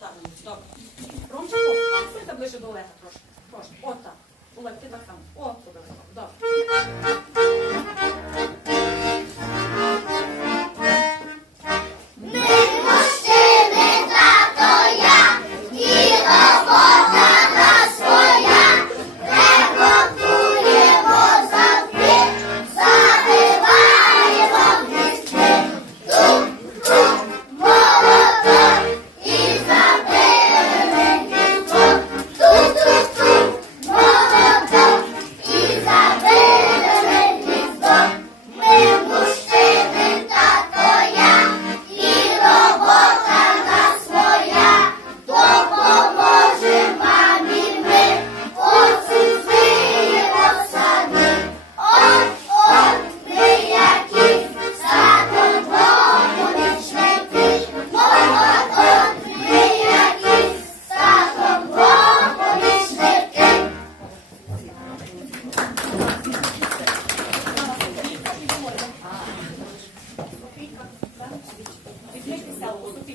Так, добре. Ромчику, сунься ближче до Олега трошки. Трошки. Так. Олег, ти так само. О, добре. Добре. Відмитися у поступі